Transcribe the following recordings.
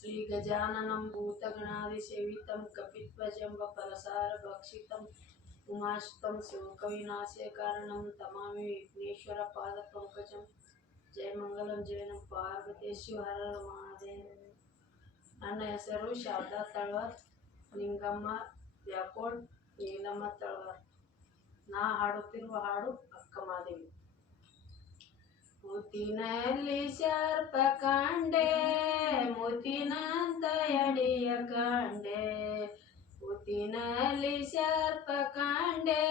శ్రీ గజాననం భూతగణాది సేవితం కపిధ్వజంబ పరసార భక్షితం ఉమాష్టం శోక వినాశే కారణం తమామి విఘ్నేశ్వర పాద పంకజం. జయ మంగళం జయనం పార్వతೇಶ್ವರ ಮಹಾದೇವ హెసరు శారదా ಶಾರದಾ నింగమ్మ ನಿಂಗಮ್ಮ నీలమ్మ ನೀಲಮ್ಮ నా హాడు ಹಾಡುತ್ತಿರುವ హాడు అక్క మాదేవి. ಮುತ್ತಿನಲ್ಲಿ ಶಾರ್ಪ ಕಾಂಡೆ ಮುತ್ತಿನಂತ ಎಡಿಯ ಕಾಂಡೆ ಮುತ್ತಿನಲ್ಲಿ ಶಾರ್ಪ ಕಾಂಡೆ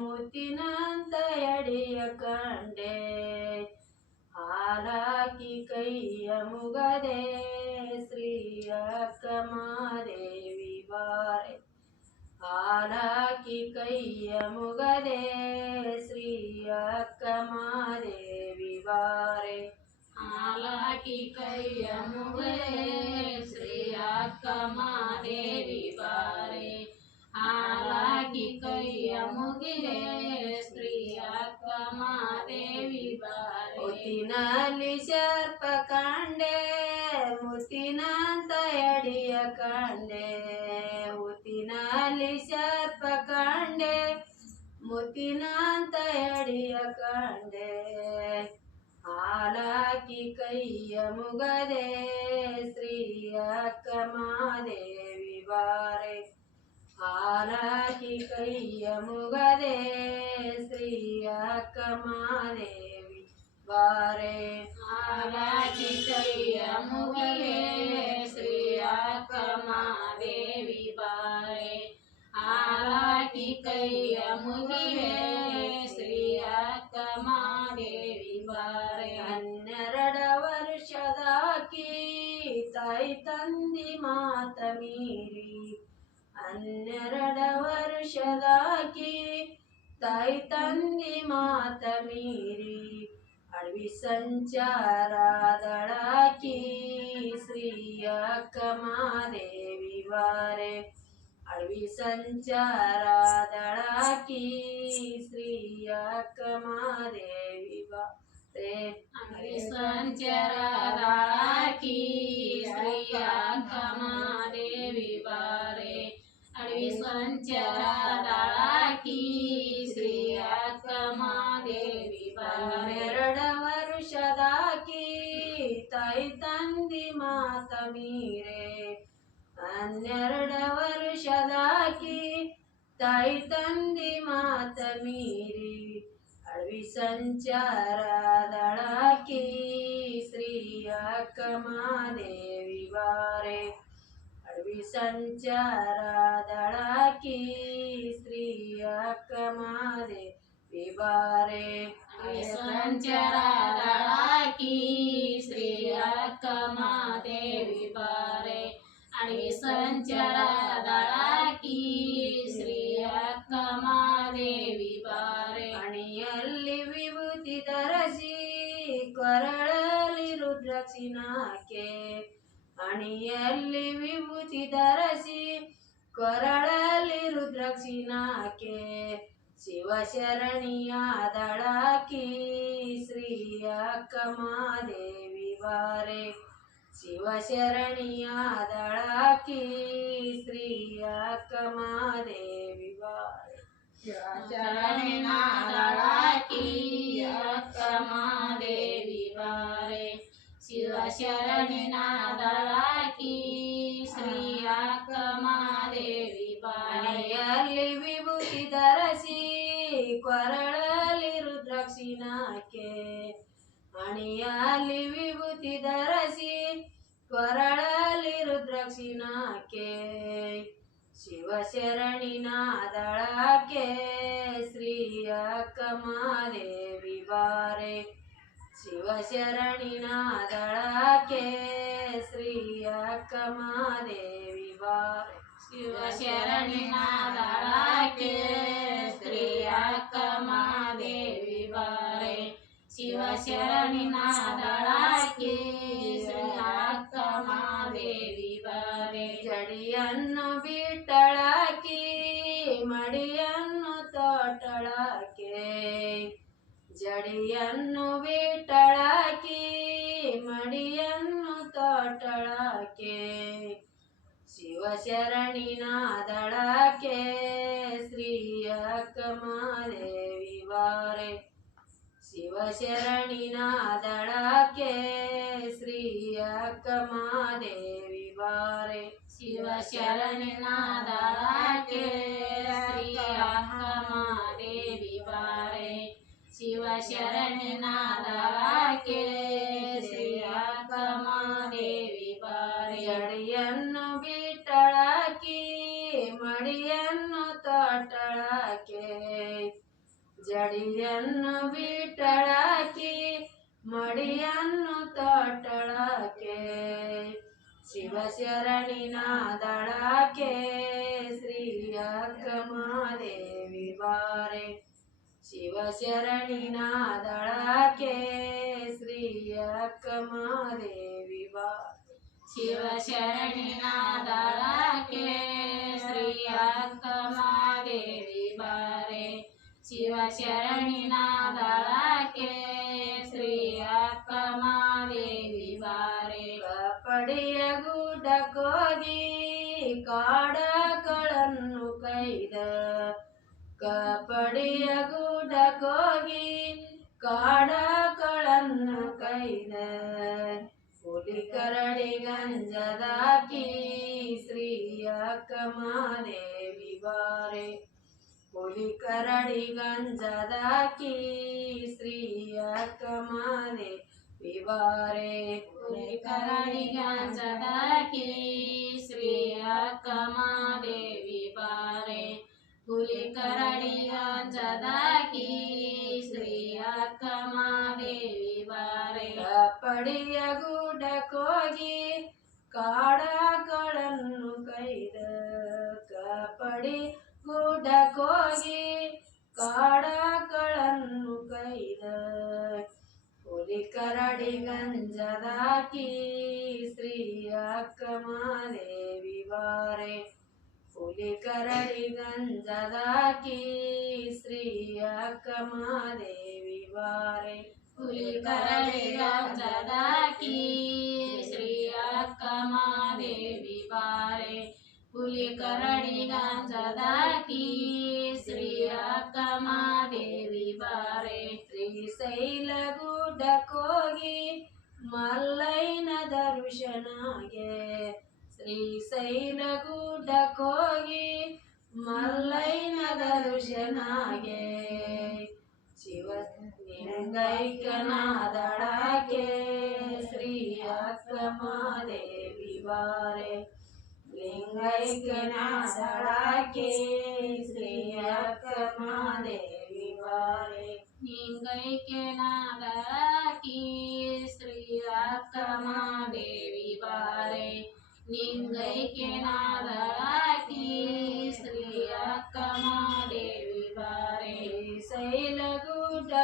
ಮುತ್ತಿನಂತ ಎಡಿಯ ಕಾಂಡೆ ಹಾಲಾಕಿ ಕೈಯ ಮುಗದೆ ಶ್ರೀ ಅಕ್ಕ ಮಾದೇವಿ ಬಾರೆ ಹಾಲಾಕಿ ಕೈಯ ಮುಗದೆ ಶ್ರೀ ಅಕ್ಕ ಮಾದೇವಿ ಬಾರೆ ಹಾಲಾಕಿ ಕೈಯ ಮುಗದೆ ಶ್ರೀ ಅಕ್ಕ ಮಾದೇವಿ ಬಾರೆ ಹಾಲಾಕಿ ಕೈಯ ಮುಗಿದೆ ಶ್ರೀ ಅಕ್ಕ ಮಾದೇವಿ ಬಾರೆ ಮುತ್ತಿನಲ್ಲಿ ಸರ್ಪ ಕಾಂಡೆ ಮುತ್ತಿನಂತ ಎಡಿಯ ಕಾಂಡೆ ಮುತ್ತಿನಲ್ಲಿ ಸರ್ಪ ಕಾಂಡೆ ಮುತ್ತಿನಂತ ಎಡಿಯ ಕಾಂಡೆ ಹಾಲಾಕಿ ಕೈಯ ಮುಗದೆ ಶ್ರೀ ಅಕ್ಕ ಮಾದೇವಿ ಬಾರೆ ಹಾಲಾಕಿ ಕೈಯ ಮುಗದೆ ಶ್ರೀ ಅಕ್ಕ ಮಾದೇವಿ ಬಾರೆ ಹಾಲಾಕಿ ಕೈಯ ಮುಗಿದೆ ಶ್ರೀ ಅಕ್ಕ ಮಾದೇವಿ ಬಾರೆ ಹಾಲಾಕಿ ಕೈಯ ಮುಗಿದೆ ಹನ್ನೆರಡ ವರ್ಷದಾಕಿ ತಾಯಿ ತಂದಿ ಮಾತ ಮೀರಿ ಅಡವಿ ಸಂಚಾರದಳಾಕಿ ಶ್ರೀ ಅಕ್ಕ ಮಾದೇವಿ ಬಾರೆ ಅಡವಿ ಸಂಚಾರದಳಾಕಿ ಶ್ರೀ ಅಕ್ಕ ಮಾದೇವಿ ಬಾರೆ ಅಂಗಿ ಸಂಚರದಾಕಿ ಶ್ರೀ ಅಕ್ಕ ಮಾದೇವಿ ಬಾರೆ ಹನ್ನೆರಡ ವರ್ಷದಾಕಿ ತಾಯಿ ತಂದಿ ಮಾತ ಮೀರೆ. ಹನ್ನೆರಡ ವರ್ಷದಾಕಿ ತಾಯಿ ತಂದಿ ಮಾತ ಮೀರಿ. ಅಳವಿ ಸಂಚಾರದಳಾಕಿ ಶ್ರೀ ಅಕ್ಕ ದೇವಿ ಬಾರೆ విసంచారాదళాకి శ్రీ అక్కమాదే వివారే విసంచారాదళాకి శ్రీ అక్కమాదే వివారే విసంచారాదా ಅಣಿಯಲ್ಲಿ ವಿಭೂತಿ ಧರಸಿ ಕೊರಳಲ್ಲಿ ರುದ್ರಕ್ಷಿಣಾಕೆ ಶಿವಶರಣಿಯಾದಳಾಕಿ ಶ್ರೀ ಅಕ್ಕ ಮಾದೇವಿ ಬಾರೆ. ಶಿವಶರಣಿಯಾದಳಾಕಿ ಶ್ರೀ ಅಕ್ಕ ಮಾದೇವಿ ಬಾರೆ. ಶರಣಾದಳಾಕಿ ಅಕ್ಕ ಮಾದೇವಿ ಬಾರೆ. ಶಿವ ಶರಣಾದಳಾಕಿ ಶ್ರೀ ಅಕ್ಕ ಮಾದೇವಿ ಬಾರೆ ಮನೆಯಲ್ಲಿ ವಿಭೂತಿ ಧರಸಿ ಕೊರಳಲ್ಲಿ ರುದ್ರಕ್ಷಿಣಾಕೆ ಮಣಿಯಲ್ಲಿ ವಿಭೂತಿ ಧರಸಿ ಕೊರಳಲ್ಲಿ ರುದ್ರಕ್ಷಿಣಾಕೆ ಶಿವಶರಣಿನಾದಳಾಕೆ ಶ್ರೀ ಅಕ್ಕ ಮಾದೇವಿ ಬಾರೆ ಶಿವಶರಣಿನಾದಳಾಕೆ ಶ್ರೀಯ ಕಮಾದೇವಿ ಬಾ. ಶಿವಶರಣಿನಾದಳಕ್ಕೆ ಶ್ರೀಯ ಕಮಾದೇವಿ ಬಾರೆ ಶಿವಶರಣಿನಾದಳಕ್ಕೆ ಶ್ರೀಯ ಕಮಾದೇವಿ ಬಾರೆ ಜಡಿಯನ್ನು ಬಿಟ್ಟಳಾಕಿ ಮಡಿಯನ್ನು ತೋಟಳಾಕೆ ಜಡಿಯನ್ನು ಬಿಟ್ಟಳಾಕಿ ಮಡಿಯನ್ನು ತೋಟಳಾಕೆ ಶಿವಶರಣಿನಾದಳಾಕೆ ಶ್ರೀಯ ದಳಕ್ಕೆ ಶ್ರೀ ಅಕ್ಕಮಾದೇವಿ ಬಾರೆ ಶಿವಶರಣಿನ ದಳಕ್ಕೆ ಶ್ರೀ ಅಕ್ಕಮಾದೇವಿ ಬಾರೆ ಶಿವ ಶರಣಿನ ಶ್ರೀ ಅಕ್ಕಮಾದೇವಿ ಬಾರೆ ಜಡಿಯನ್ನು ಬಿಟ್ಟಳಾಕಿ ಮಡಿಯನ್ನು ತೊಟ್ಟಳಕೆ ಜಡಿಯನ್ನು ಬಿಟ್ಟಳಕಿ ಮಡಿಯನ್ನು ತೊಟ್ಟಳಾಕೆ ಶಿವಶರಣಿನ ದಳಾಕೆ ಶ್ರೀ ಅಕ್ಕಮಾದೇವಿ ಬಾರೆ ಶಿವಶರಣಿನ ದಳಾಕೆ ಶ್ರೀ ಅಕ್ಕಮಾದೇವಿ ಬಾ. ಶಿವ ಶರಣಿನ ದಳಕ್ಕೆ ಶ್ರೀ ಅಕ್ಕಮಾದೇವಿ ಬಾರೆ ಶಿವ ಶರಣಿನ ದಳಕ್ಕೆ ಶ್ರೀ ಅಕ್ಕಮಾದೇವಿ ಬಾರೆ ಕಪಡಿಯ ಕೈದ. ಕಪಡಿಯ ಗುಡ್ಡಕ್ಕೋಗಿ ಕಾಡಗಳನ್ನು ಕೈದ ಹುಲಿ കോകിൽ കാടകളന്നു കൈത് പുലിക്കരടി ഗഞ്ചതാക്കി ശ്രീയാക്കമാരെ വിവാറെ പുലിക്കരടി ഗഞ്ചതാക്കി ശ്രീയാക്കമാരെ വിവാറെ പുലിക്കരടി ഗഞ്ചതാക്കി ശ്രീയാക്കമാരെ ಹುಲಿ ಕರಡಿಗಂಜದಕಿ ಶ್ರೀ ಅಕ್ಕಮಾದೇವಿ ಬಾರೆ. ಅಪ್ಪಡಿಯ ಗುಡ್ಡಕ್ಕೋಗಿ ಹುಲಿ ಕರಡಿ ಗಂಜದಾಕಿ ಶ್ರೀ ಅಕ್ಕಮಾದೇವಿ ಬಾರೆ ಹುಲಿ ಕರಡಿಗಂಜದಕಿ ಶ್ರೀ ಅಕ್ಕಮಾದೇವಿ ಬಾರೆ ಹುಲಿ ಕರಡಿಗಂಜದಕಿ ಶ್ರೀ ಅಕ್ಕಮಾದೇವಿ ಬಾರೆ ಶ್ರೀಶೈಲ ಗುಡ್ಡಕ್ಕೋಗಿ ಮಲ್ಲೈನ ದರ್ಶನಾಗೆ ಶ್ರೀಶೈಲ ದರ್ಶನಾಗೆ ಶಿವ ಲಿಂಗೈಕ್ಯನಾದಳಾಕೆ ಶ್ರೀ ಅಕ್ಕಮಾದೇವಿ ಬಾರೆ ಲಿಂಗೈಕ್ಯನಾದಳಾಕೆ ಶ್ರೀ ಅಕ್ಕಮಾದೇವಿ ಬಾರೆ ನಿಂಗೈಕೆ ನಾದಕಿ ಶ್ರೀ ಅಕ್ಕಮಾದೇವಿ ಬಾರೆ ನಿಂಗೈಕೆ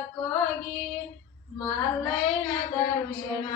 ಕೋಗಿ ಮಲ್ಲಯ್ಯನ ದರ್ಶನ